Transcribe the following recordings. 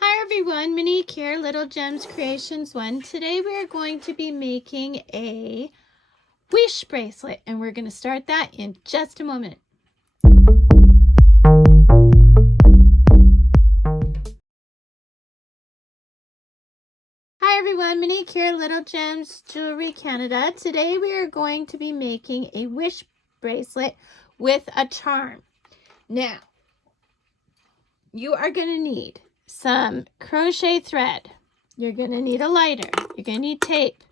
Hi everyone, Monique here, Little Gems Creations 1. Today we are going to be making a wish bracelet and we're going to start that in just a moment. Hi everyone, Monique here, Little Gems Jewelry Canada. Today we are going to be making a wish bracelet with a charm. Now, you are going to need some crochet thread. You're going to need a lighter. You're going to need tape.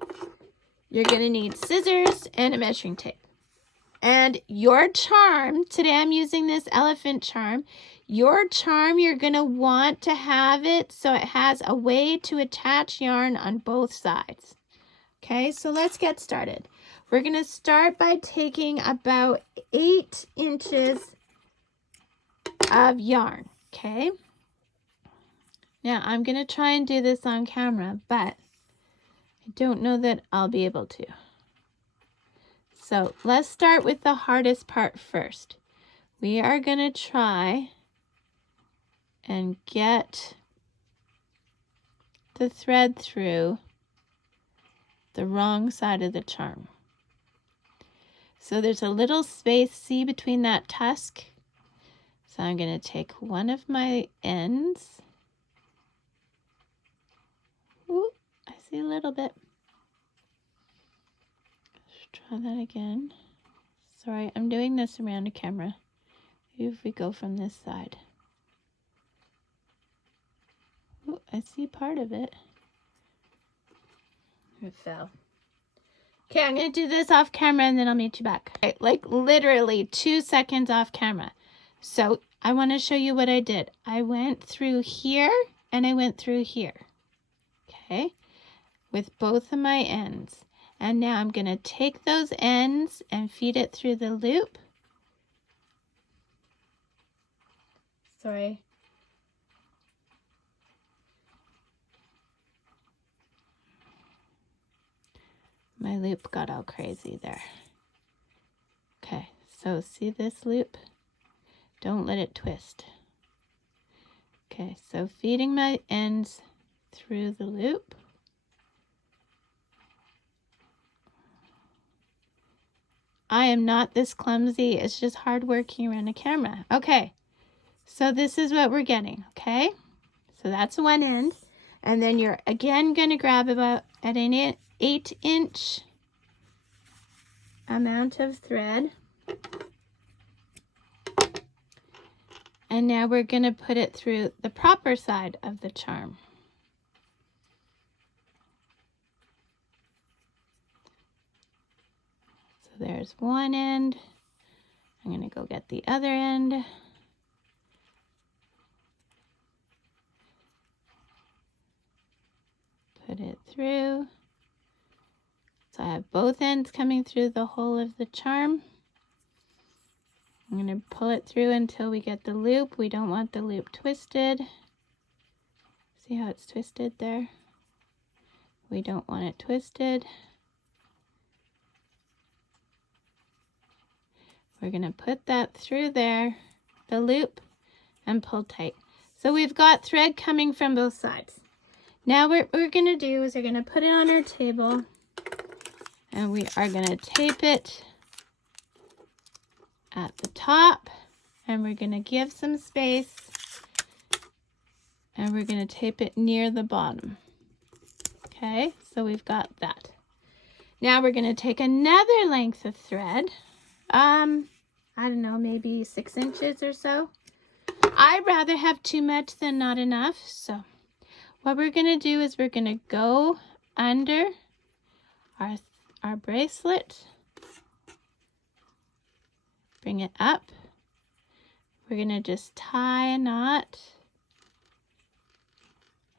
You're going to need scissors and a measuring tape. And your charm, today I'm using this elephant charm. Your charm, you're going to want to have it so it has a way to attach yarn on both sides. Okay, so let's get started. We're going to start by taking about 8 inches of yarn. Okay. Now I'm going to try and do this on camera, but I don't know that I'll be able to. So let's start with the hardest part first. We are going to try and get the thread through the wrong side of the charm. So there's a little space, see, between that tusk. So I'm going to take one of my ends. Ooh, I see a little bit. Let's try that again. Sorry, I'm doing this around the camera. Maybe if we go from this side. Ooh, I see part of it. It fell. Okay, I'm going to do this off camera and then I'll meet you back. Okay, like literally 2 seconds off camera. So I want to show you what I did. I went through here and I went through here. Okay, with both of my ends. And now I'm going to take those ends and feed it through the loop. Sorry. My loop got all crazy there. Okay, so see this loop? Don't let it twist. Okay, so feeding my ends through the loop. I am not this clumsy. It's just hard working around a camera. Okay, so this is what we're getting, okay? So that's one end. And then you're again going to grab about at an 8-inch amount of thread. And now we're going to put it through the proper side of the charm. So there's one end. I'm going to go get the other end. Put it through. So I have both ends coming through the hole of the charm. I'm going to pull it through until we get the loop. We don't want the loop twisted. See how it's twisted there? We don't want it twisted. We're going to put that through there, the loop, and pull tight. So we've got thread coming from both sides. Now what we're going to do is we're going to put it on our table and we are going to tape it at the top, and we're going to give some space, and we're going to tape it near the bottom. Okay, so we've got that. Now we're going to take another length of thread. I don't know, maybe 6 inches or so. I'd rather have too much than not enough. So what we're going to do is we're going to go under our bracelet. Bring it up. We're going to just tie a knot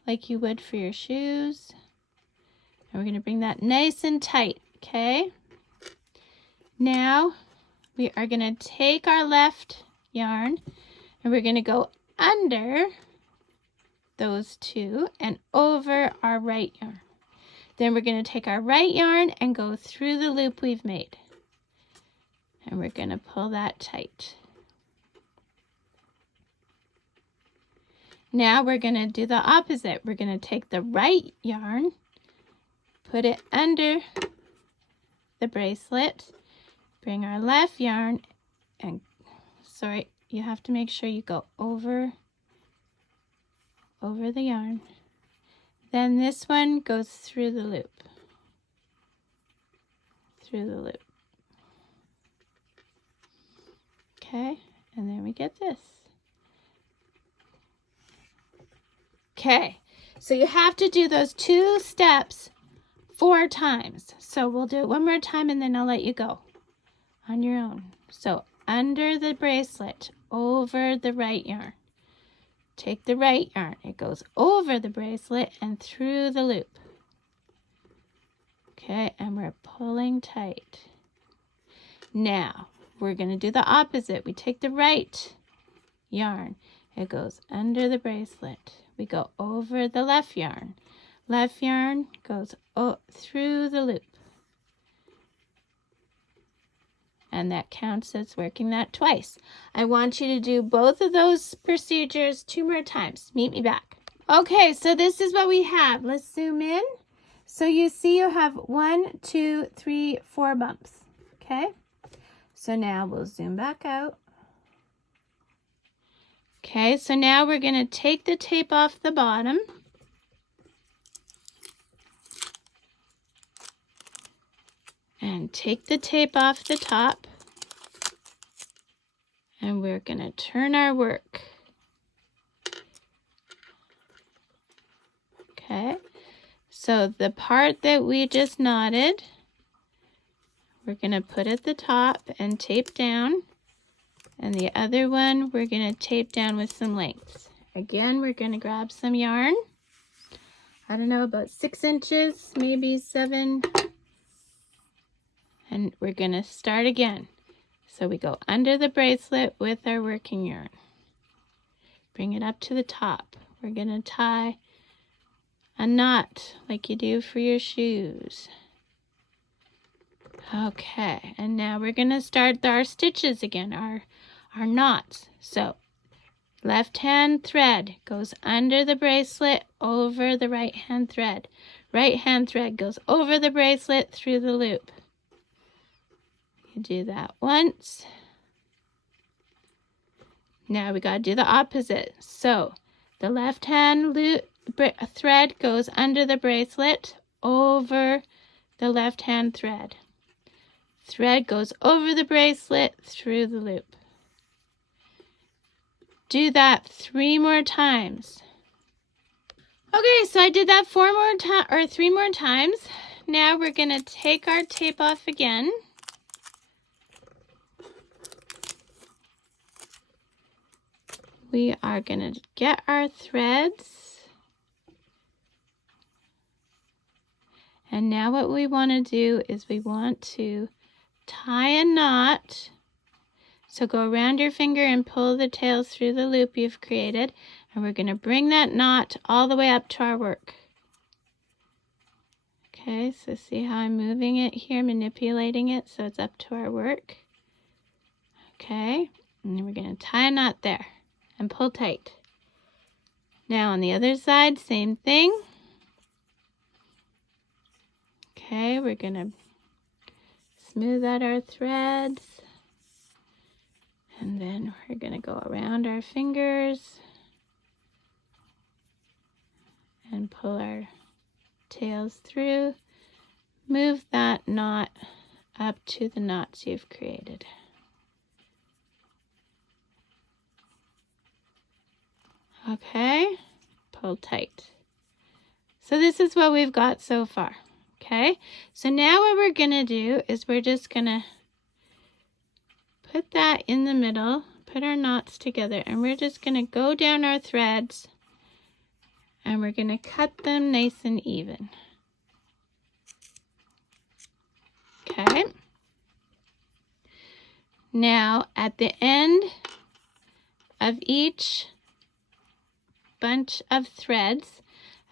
like you would for your shoes. And we're going to bring that nice and tight, okay? Now we are going to take our left yarn and we're going to go under those two and over our right yarn. Then we're going to take our right yarn and go through the loop we've made. And we're going to pull that tight. Now we're going to do the opposite. We're going to take the right yarn, put it under the bracelet, bring our left yarn, and sorry, you have to make sure you go over the yarn. Then this one goes through the loop. Okay, and then we get this. Okay, so you have to do those 2 steps 4 times. So we'll do it one more time and then I'll let you go on your own. So under the bracelet, over the right yarn. Take the right yarn. It goes over the bracelet and through the loop. Okay, and we're pulling tight. Now, we're going to do the opposite. We take the right yarn. It goes under the bracelet. We go over the left yarn. Left yarn goes through the loop. And that counts as working that twice. I want you to do both of those procedures 2 more times. Meet me back. Okay, so this is what we have. Let's zoom in. So you see you have 1, 2, 3, 4 bumps. Okay, so now we'll zoom back out. Okay, so now we're going to take the tape off the bottom. And take the tape off the top. And we're going to turn our work. Okay, so the part that we just knotted, we're going to put at the top and tape down. And the other one, we're going to tape down with some lengths. Again, we're going to grab some yarn. I don't know, about 6 inches, maybe 7. And we're going to start again. So we go under the bracelet with our working yarn. Bring it up to the top. We're going to tie a knot like you do for your shoes. Okay, and now we're going to start our stitches again, our knots. So left hand thread goes under the bracelet, over the right hand thread. Right hand thread goes over the bracelet, through the loop. You do that once. Now we got to do the opposite. So the left hand thread goes under the bracelet, over the left hand thread. Thread goes over the bracelet, through the loop. Do that 3 more times. Okay, so I did that 3 more times. Now we're going to take our tape off again. We are going to get our threads. And now what we want to do is we want to tie a knot. So go around your finger and pull the tails through the loop you've created. And we're going to bring that knot all the way up to our work. Okay, so see how I'm moving it here, manipulating it so it's up to our work. Okay, and then we're going to tie a knot there and pull tight. Now on the other side, same thing. Okay, we're going to smooth out our threads. And then we're going to go around our fingers and pull our tails through. Move that knot up to the knots you've created. Okay, pull tight. So this is what we've got so far. Okay, so now what we're going to do is we're just going to put that in the middle, put our knots together, and we're just going to go down our threads and we're going to cut them nice and even. Okay. Now at the end of each bunch of threads,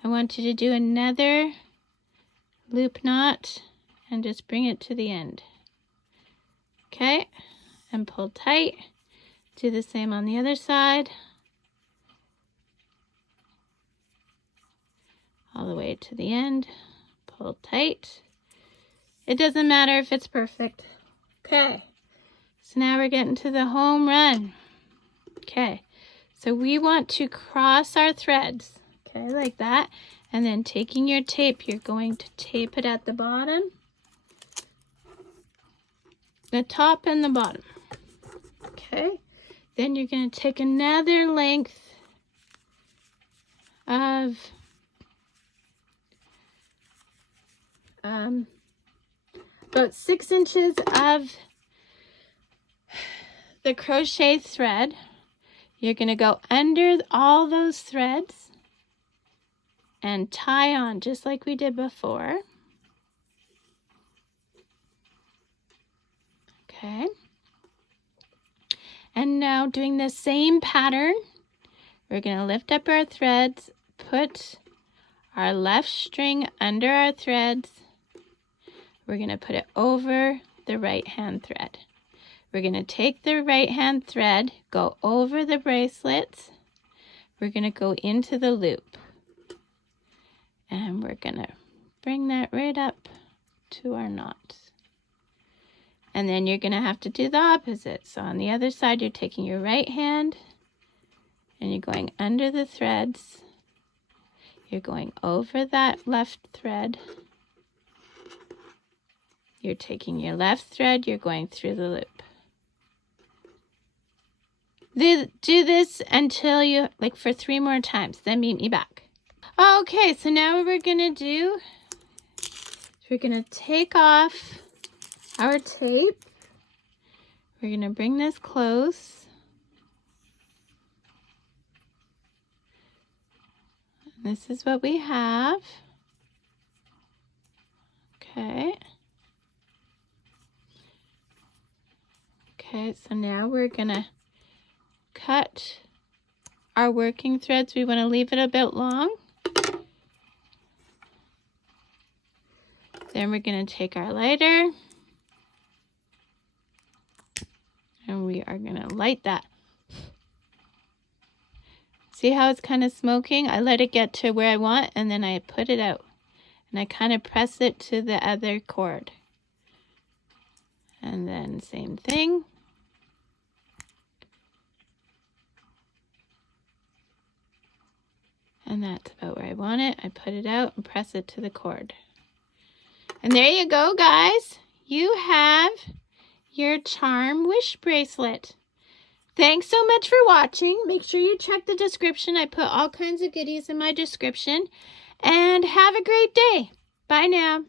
I want you to do another loop knot and just bring it to the end. Okay. And pull tight. Do the same on the other side. all the way to the end. Pull tight. It doesn't matter if it's perfect. Okay, so now we're getting to the home run. Okay, so we want to cross our threads, okay, like that. And then taking your tape, you're going to tape it at the bottom, the top and the bottom. Okay, then you're going to take another length of about 6 inches of the crochet thread. You're going to go under all those threads and tie on just like we did before. Okay. And now doing the same pattern, we're going to lift up our threads, put our left string under our threads. We're going to put it over the right hand thread. We're going to take the right hand thread, go over the bracelets. We're going to go into the loop. And we're going to bring that right up to our knot. And then you're going to have to do the opposite. So on the other side, you're taking your right hand and you're going under the threads. You're going over that left thread. You're taking your left thread, you're going through the loop. Do this until you, like for 3 more times, then meet me back. Okay, so now what we're gonna do is we're gonna take off our tape. We're gonna bring this close. This is what we have. Okay. Okay, so now we're gonna cut our working threads. We want to leave it a bit long. Then we're going to take our lighter and we are going to light that. See how it's kind of smoking? I let it get to where I want and then I put it out and I kind of press it to the other cord. And then same thing. And that's about where I want it. I put it out and press it to the cord. And there you go, guys. You have your charm wish bracelet. Thanks so much for watching. Make sure you check the description. I put all kinds of goodies in my description. And have a great day. Bye now.